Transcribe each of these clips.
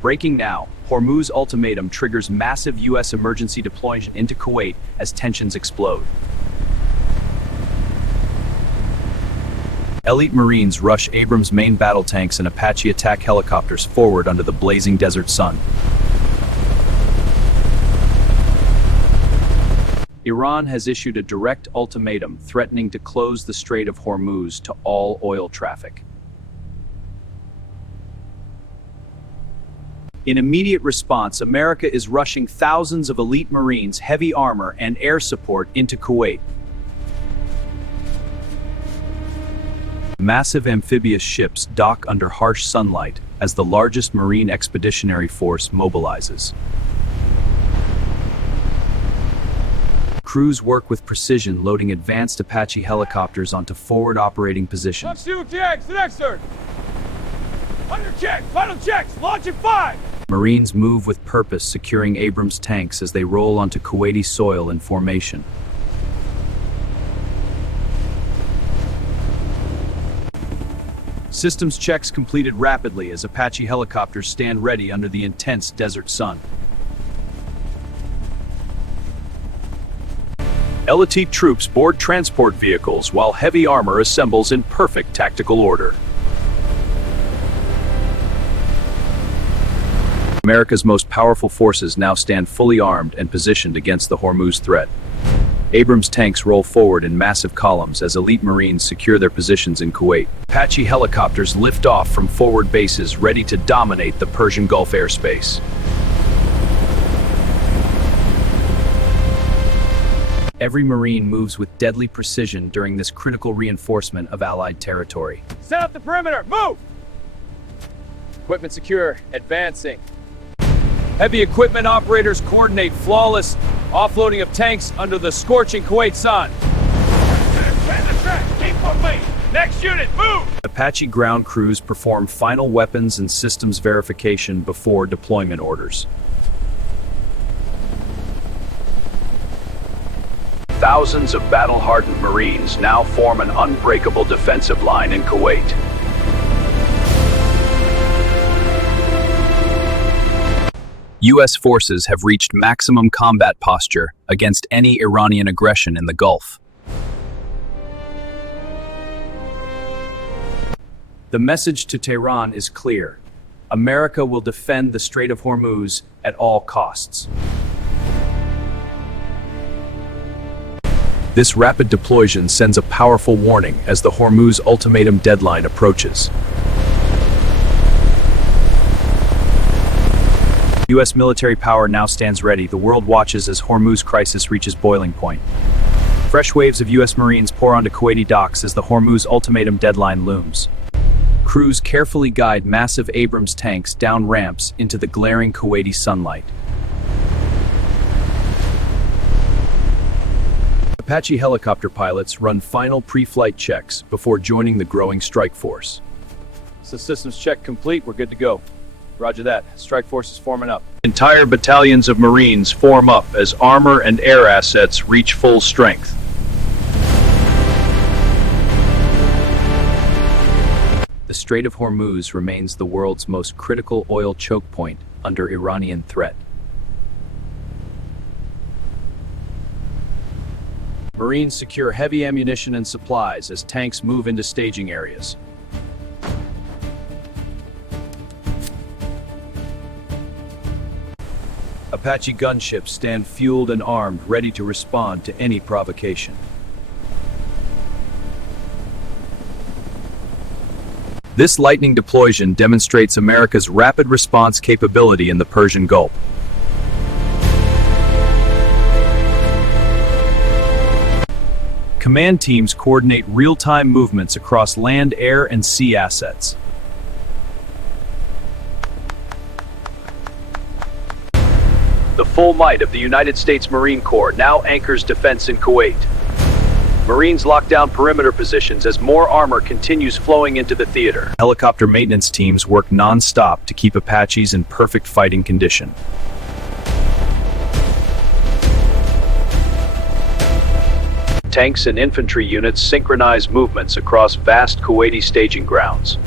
Breaking now, Hormuz ultimatum triggers massive U.S. emergency deployment into Kuwait as tensions explode. Elite Marines rush Abrams main battle tanks and Apache attack helicopters forward under the blazing desert sun. Iran has issued a direct ultimatum threatening to close the Strait of Hormuz to all oil traffic. In immediate response, America is rushing thousands of elite Marines, heavy armor, and air support into Kuwait. Massive amphibious ships dock under harsh sunlight as the largest Marine expeditionary force mobilizes. Crews work with precision, loading advanced Apache helicopters onto forward operating positions. Under check, final checks, launch in 5! Marines move with purpose, securing Abrams tanks as they roll onto Kuwaiti soil in formation. Systems checks completed rapidly as Apache helicopters stand ready under the intense desert sun. Elite troops board transport vehicles while heavy armor assembles in perfect tactical order. America's most powerful forces now stand fully armed and positioned against the Hormuz threat. Abrams tanks roll forward in massive columns as elite Marines secure their positions in Kuwait. Apache helicopters lift off from forward bases ready to dominate the Persian Gulf airspace. Every Marine moves with deadly precision during this critical reinforcement of Allied territory. Set up the perimeter, move! Equipment secure, advancing. Heavy equipment operators coordinate flawless offloading of tanks under the scorching Kuwait sun. Keep moving! Next unit, move! Apache ground crews perform final weapons and systems verification before deployment orders. Thousands of battle-hardened Marines now form an unbreakable defensive line in Kuwait. U.S. forces have reached maximum combat posture against any Iranian aggression in the Gulf. The message to Tehran is clear. America will defend the Strait of Hormuz at all costs. This rapid deployment sends a powerful warning as the Hormuz ultimatum deadline approaches. U.S. military power now stands ready. The world watches as Hormuz crisis reaches boiling point. Fresh waves of U.S. Marines pour onto Kuwaiti docks as the Hormuz ultimatum deadline looms. Crews carefully guide massive Abrams tanks down ramps into the glaring Kuwaiti sunlight. Apache helicopter pilots run final pre-flight checks before joining the growing strike force. So systems check complete, we're good to go. Roger that. Strike force is forming up. Entire battalions of Marines form up as armor and air assets reach full strength. The Strait of Hormuz remains the world's most critical oil choke point under Iranian threat. Marines secure heavy ammunition and supplies as tanks move into staging areas. Apache gunships stand fueled and armed, ready to respond to any provocation. This lightning deployment demonstrates America's rapid response capability in the Persian Gulf. Command teams coordinate real-time movements across land, air, and sea assets. The full might of the United States Marine Corps now anchors defense in Kuwait. Marines lock down perimeter positions as more armor continues flowing into the theater. Helicopter maintenance teams work non-stop to keep Apaches in perfect fighting condition. Tanks and infantry units synchronize movements across vast Kuwaiti staging grounds.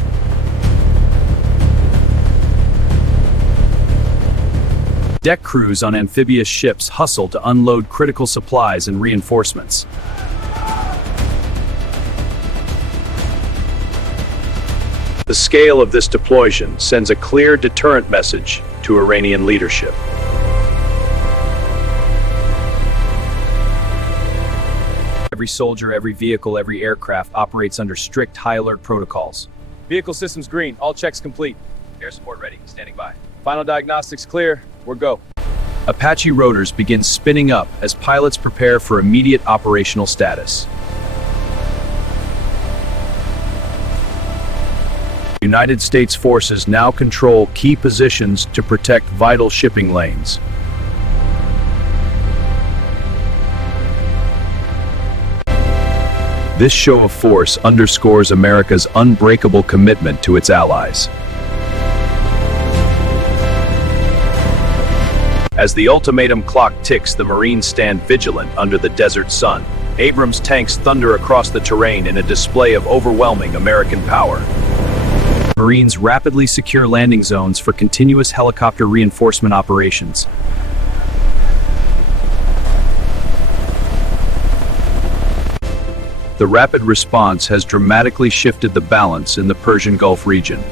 Deck crews on amphibious ships hustle to unload critical supplies and reinforcements. The scale of this deployment sends a clear deterrent message to Iranian leadership. Every soldier, every vehicle, every aircraft operates under strict high alert protocols. Vehicle systems green, all checks complete. Air support ready, standing by. Final diagnostics clear, we're go. Apache rotors begin spinning up as pilots prepare for immediate operational status. United States forces now control key positions to protect vital shipping lanes. This show of force underscores America's unbreakable commitment to its allies. As the ultimatum clock ticks, the Marines stand vigilant under the desert sun. Abrams tanks thunder across the terrain in a display of overwhelming American power. Marines rapidly secure landing zones for continuous helicopter reinforcement operations. The rapid response has dramatically shifted the balance in the Persian Gulf region.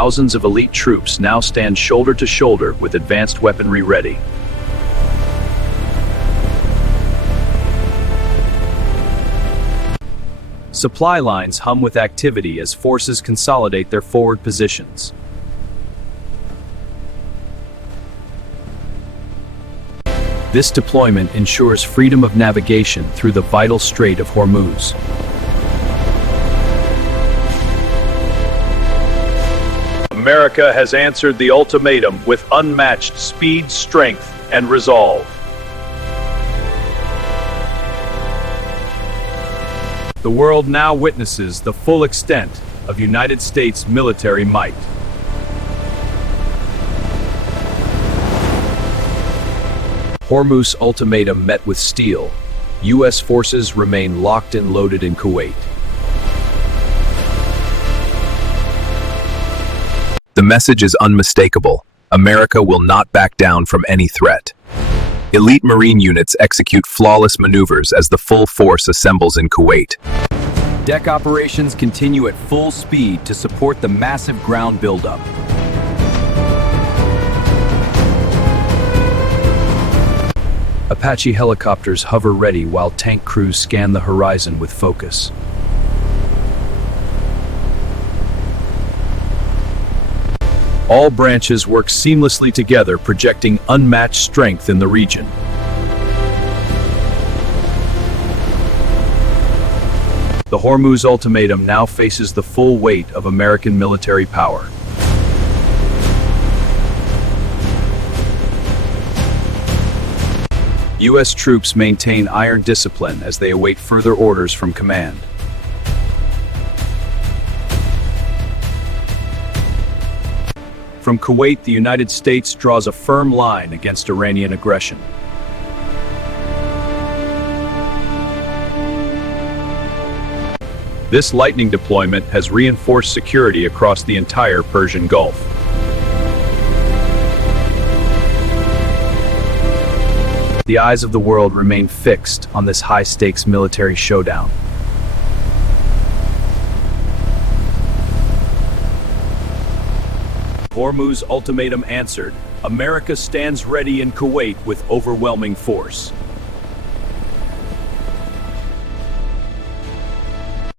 Thousands of elite troops now stand shoulder to shoulder with advanced weaponry ready. Supply lines hum with activity as forces consolidate their forward positions. This deployment ensures freedom of navigation through the vital Strait of Hormuz. America has answered the ultimatum with unmatched speed, strength, and resolve. The world now witnesses the full extent of United States military might. Hormuz ultimatum met with steel. U.S. forces remain locked and loaded in Kuwait. The message is unmistakable. America will not back down from any threat. Elite Marine units execute flawless maneuvers as the full force assembles in Kuwait. Deck operations continue at full speed to support the massive ground buildup. Apache helicopters hover ready while tank crews scan the horizon with focus. All branches work seamlessly together, projecting unmatched strength in the region. The Hormuz ultimatum now faces the full weight of American military power. U.S. troops maintain iron discipline as they await further orders from command. From Kuwait, the United States draws a firm line against Iranian aggression. This lightning deployment has reinforced security across the entire Persian Gulf. The eyes of the world remain fixed on this high-stakes military showdown. Hormuz ultimatum answered. America stands ready in Kuwait with overwhelming force.